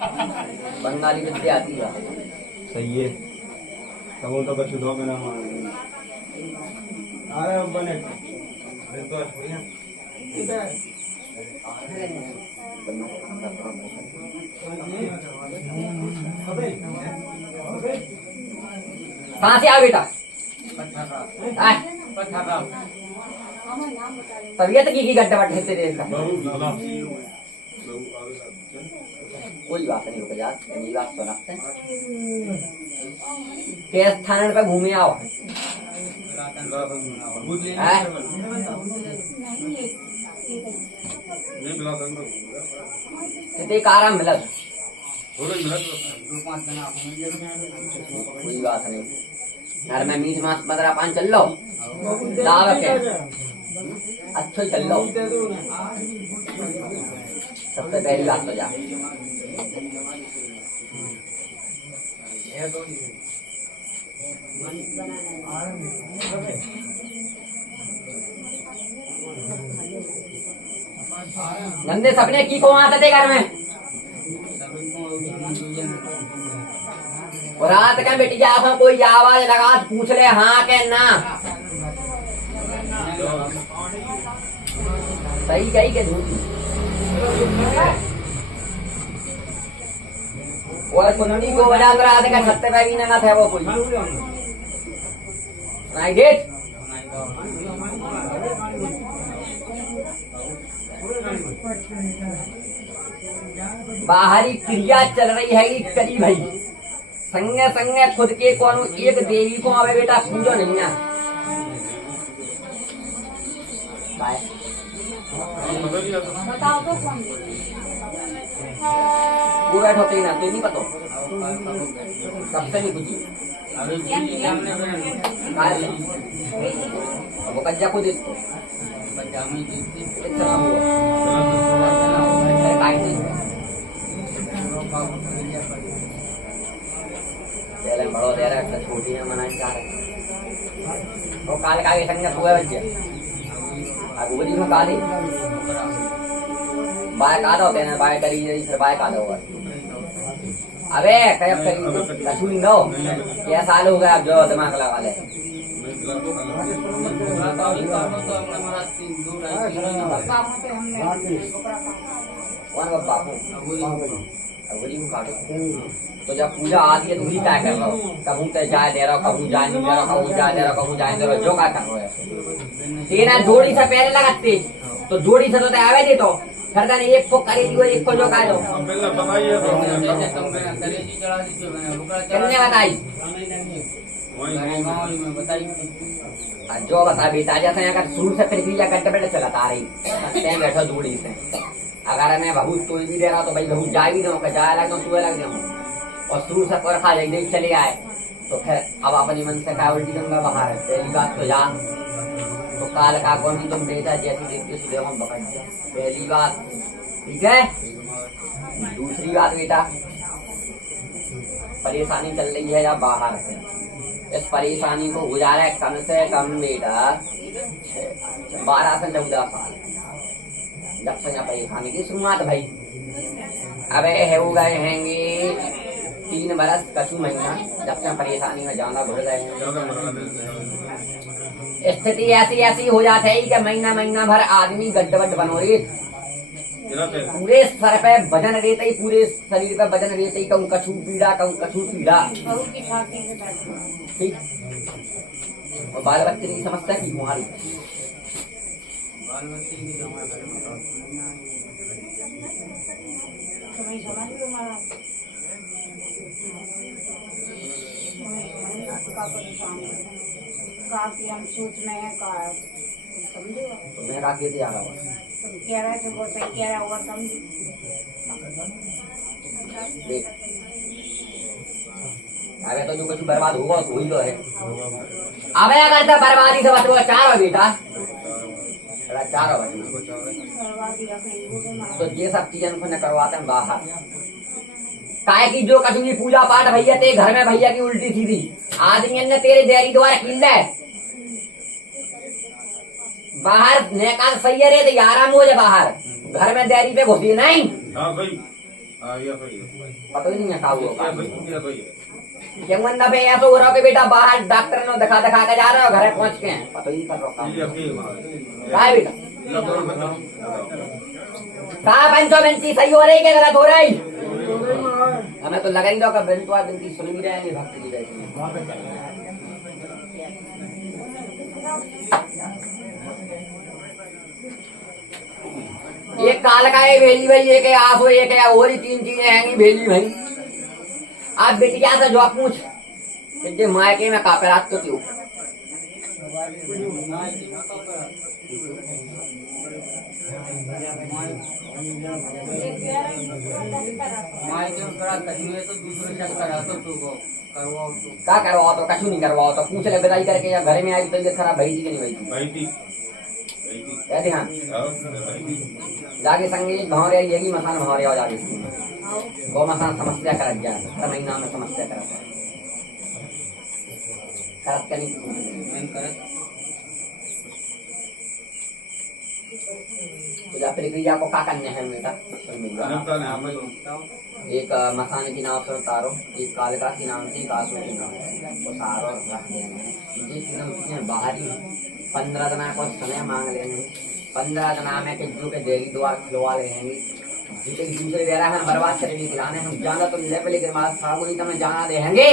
बंगाली विद्या आती है। सही है। कबूल तो बच्चों दो बिना अरे बने तो कहाँ से आ बेटा? तबीयत की गड्ढा बट्टे तेरे का कोई बात नहीं रुक जा। मेरी बात सुना के स्थान पे घूमे आओ। कितने आराम मिला कोई बात नहीं। घर में मीट मांस मदरा पान चल लो दाव के अच्छा चल लो। सबसे पहली बात तो जा गंदे सपने की को आते थे घर में और रात का बेटिया कोई आवाज लगा पूछ ले हाँ के ना सही गई के झूठी और कुंडली को बजा कर रात का छत्ते पे भी ना था वो कोई नहीं गेट बाहरी क्रिया चल रही है करी भाई संगे संगे खुद के कौन एक देवी को अबे बेटा पूजो नहीं है। बताओ तो कौन वो बैठो तेरी ना नहीं पता सबसे नहीं पूछी वो कज्जा को दे बड़ो दे रहा छोटी है मना चाह रहे तो काल का संग पूरा बच गया अगुरी में काली बाय कादा होते हैं बाय करी फिर बाय कादा होगा। अबे कब करी कसूरी नो क्या साल हो गया अब जो दिमाग लगा ले कौन बापू अगुरी को काटो तो जब पूजा आती है तो ही क्या कर रहा हो कबू ते जाए दे रहा कबू जाए नहीं दे रहा कबू जाए दे रहा कबू जाए दे रहा जो क्या कर रहा है तेरा जोड़ी से पहले लगाते तो जोड़ी से तो आवे दे तो फिर जाने एक को करेगी और एक को जो का दो कितने बताई जो बता बेटा जैसे अगर शुरू से प्रक्रिया करते बैठे चलाता आ रही बैठो जोड़ी से अगर मैं बहुत कोई भी दे रहा तो भाई बहुत जाए भी दो जाए लग दो सुबह लग जाऊँ और शुरू से कर खा जाए चले आए तो फिर अब अपनी मन से क्या उल्टी दूंगा बाहर पहली बात तो जा तो काल का कौन तुम बेटा जैसी देखते सुबह हम पकड़ दिया पहली बात ठीक है। दूसरी बात बेटा परेशानी चल रही है या बाहर से इस परेशानी को गुजारा कम से कम बेटा 12 से 14 साल जब से यहाँ परेशानी की शुरुआत भाई अबे है हो गए हैंगे 3 बरस कछु महीना जब से परेशानी में ज्यादा घुस गए हैं। स्थिति ऐसी ऐसी हो जाती है कि महीना महीना भर आदमी गड्ढ बनो रही पूरे सर पे वजन रहते ही पूरे शरीर पे वजन रहते ही कहूँ कछू पीड़ा ठीक और बाल बच्चे की समस्या की तुम्हारी काफी हम सोच रहे हैं समझे तो मैं रात कैसे आ रहा हूँ तुम कह रहे थे वो सही कह रहा होगा समझे देख अबे तो जो कुछ बर्बाद होगा तो वही तो है। अबे अगर तो बर्बादी से बचो 4 हो बेटा 4 हो तो ये सब चीजें उनको न करवाते हैं बाहर काय की जो कसूरी पूजा पाठ भैया ते घर में भैया की उल्टी सीधी आदमी ने तेरे देरी द्वारा किल है बाहर नेकान सही है रे आराम हो जाए बाहर घर में देरी पे घुसी नहीं हाँ ये सही है। पता ही नहीं है का हुआ ये सही है। क्यों बंदा पे ऐसा हो रहा हो कि बेटा बाहर डॉक्टर ने दिखा दिखा के जा रहे हो घर पहुंच के हैं पता ही नहीं कर रहा ये सही है। का है बेटा ये दोनों बताओ। कहा 535 सही हो रही है गलत हो रही हमें तो लगा ही दो बिंतुआ बिंती सुन भी रहे हैं भक्त जी बैठे एक काल का है भेली भाई एक है आसो एक है और ही 3 चीजें हैं भेली भाई आप बेटिया से जो पूछ कि मायके में कापे रात तो क्यों ये कह रहे क्या करवाओ तो कछु नहीं करवाओ तो पूछ ले बताई करके या घर में आई तबीयत खराब भई थी कि नहीं भई थी भाई थी। क्या ध्यान भाई थी। जाके संगे भौरे यही मसान भौरे हो जाके गौ मसान समस्या कर गया हर महीना में समस्या करता है करत का नहीं करत तो प्रक्रिया को क्या करने हैं बेटा सुन मेरी बात। नमस्कार नाम है। एक मसाने की नाम से उतारो एक कालिका की नाम से एक आसमा की नाम से वो सारो रख देने हैं ये तीनों चीजें बाहरी 15 दिन को समय मांग लेने 15 दिन में के जो के देरी द्वार खुलवा लेंगे जितने दूसरे दे रहा है बर्बाद करेंगे खिलाने हम जाना तो ले पे लेकिन बात साबुनी तो हमें जाना देंगे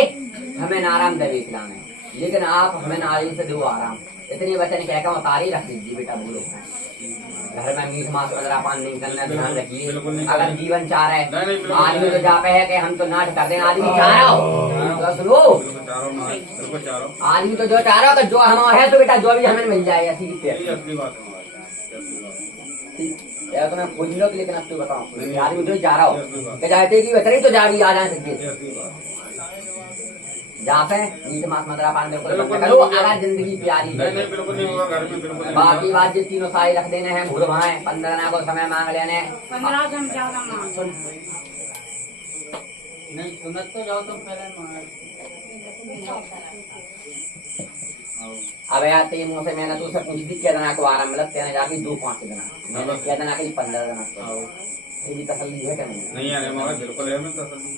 हमें आराम देवी खिलाने लेकिन आप हमें नारी से दो आराम इतनी वचन कह कर उतारी रख लीजिए बेटा बोलो घर में मीठ मांस वगैरह पान नहीं करना ध्यान रखिए अगर जीवन चाह रहे आदमी तो जापे है कि हम तो नाट कर दें आदमी चाह रहा हो तो सुनो आदमी तो जो चाह रहा हो कि जो हमारा है तो बेटा जो भी हमें मिल जाए ऐसी की ये असली बात है। यार तो मैं खोज लो लेकिन अब तो बताऊँ आदमी जो चाह रहा हो कि चाहते कि वैसे तो जा भी आ जा सकती ये असली बात है। जहाँ पे मीठ मांस मदरा पान बिल्कुल करो अगर जिंदगी प्यारी है नहीं बिल्कुल नहीं होगा घर में बिल्कुल नहीं बाकी बात जो तीनों साई रख देने हैं भूल भाए 15 को समय मांग लेने 15 दिन ज्यादा मांग नहीं सुनत तो जाओ तुम पहले अब यार ते मुँह से मैंने तो उससे पूछ दी क्या देना को आराम मतलब तेने जाके 2-5 देना मैंने क्या देना के 15 देना ये भी तसल्ली है क्या नहीं नहीं आने वाला बिल्कुल है मैं तसल्ली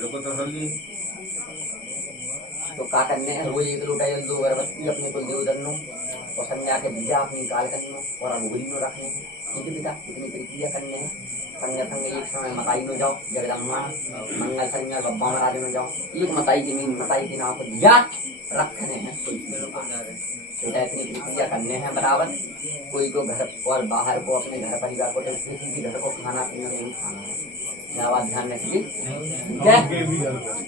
बिल्कुल तसल्ली। तो का करने हैं रोज एक लोटा जल 2 अगरबत्ती अपने को दे उधर नो और संज्ञा के दिया अपनी काल करने और अंगुली में रखने ये बेटा इतनी प्रक्रिया करने हैं संज्ञा संग एक समय मताई में जाओ जगदम्बा मंगल संज्ञा बब्बा महाराज में जाओ एक मताई की मीन मताई के नाम को दिया रखने हैं बेटा इतनी प्रक्रिया करने हैं बराबर कोई को घर और बाहर को अपने घर परिवार को किसी भी घर को खाना पीना नहीं खाना है बात ध्यान रखिए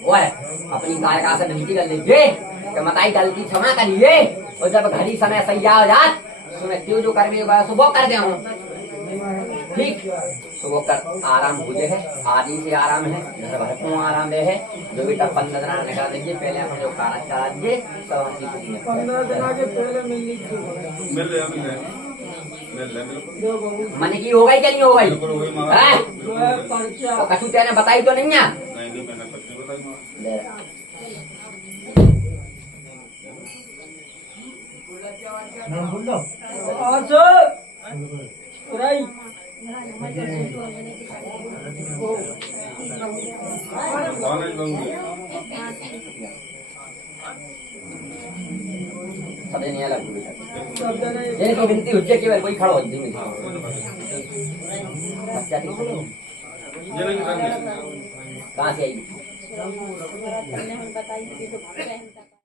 वो है अपनी गायिका से विनती कर लीजिए कि मताई गलती क्षमा करिए और जब घड़ी समय सही हो जात सुने क्यों जो कर सुबह कर दे ठीक सुबह कर आराम हो जाए आदि से आराम है घर को आराम दे है जो बेटा 15 दिन निकाल दीजिए पहले हम जो कागज करा दीजिए सब हम 15 दिन के पहले मिल रहे बिल्कुल मन की हो गई क्या नहीं हो गई बिल्कुल वही मांगा। हैं? पर्चा तो कछु तेने बताई तो नहीं है नहीं मैंने कुछ नहीं बताई मांगा। ले। कॉलेज बहू सबसे नहीं अलग हुई ये की विनती हुज्जे केवल कोई खड़ा हो जिम्मे बच्चा की ये नहीं कर कहाँ से आई बताई